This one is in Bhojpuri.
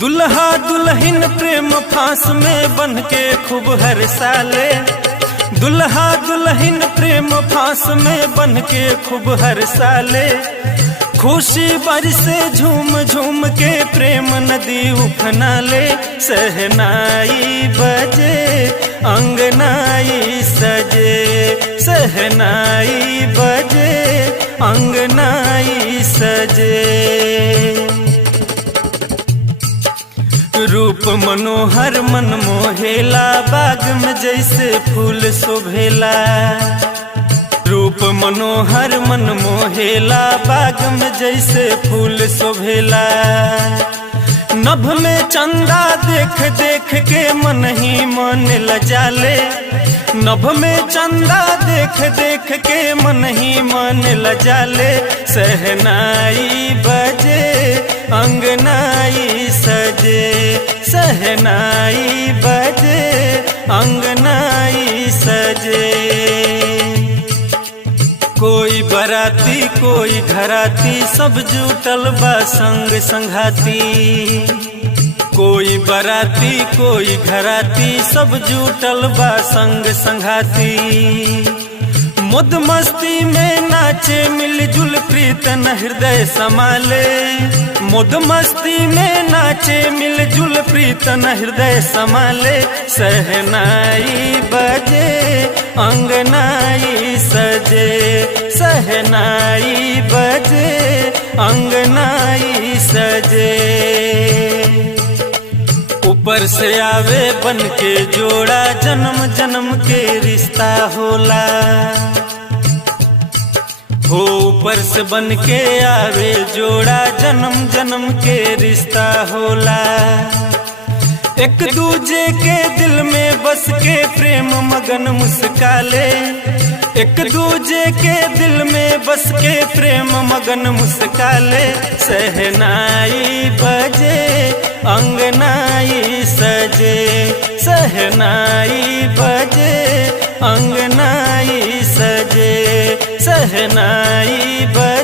दुल्हा दुल्हन प्रेम फांस में बन के खूब हर साले, दुल्हा दुल्हन प्रेम फांस में बन के खूब हर साले। खुशी बरसे झूम झूम के प्रेम नदी उफनाले, सहनाई बजे अंगनाई सजे, सहनाई बजे अंगनाई सजे। रूप मनोहर मन मोहेला, बाग में जैसे फूल शोभेला। रूप मनोहर मन मोहेला, बाग में जैसे फूल शोभेला। नभ में चंदा देख देख के मन ही मन लजाले, नभ में चंदा देख देख के मन ही मन लजाले। सहनाई बजे अंगनाई सजे, सहनाई बजे अंगनाई सजे। कोई बराती कोई घराती, सब जुटल बा संग संघाती। कोई बराती कोई घराती, सब जुटल बा संग संघाती। मुद मस्ती में नाचे मिलजुल प्रीतन हृदय समाले, मुद मस्ती में नाचे मिलजुल प्रीतन हृदय समाले। सहनाई बजे अंगनाई सजे, सहनाई बजे अंगनाई सजे। ऊपर से आवे बन के जोड़ा, जन्म जन्म के रिश्ता होला हो। ऊपर से बन के आवे जोड़ा, जन्म जन्म के रिश्ता होला। एक दूजे के दिल में बस के प्रेम मगन मुस्काले, एक दूजे के दिल में बस के प्रेम मगन मुस्काले। सहनाई बजे अंगनाई सजे, सहनाई बजे अंगनाई सजे, सहनाई बजे।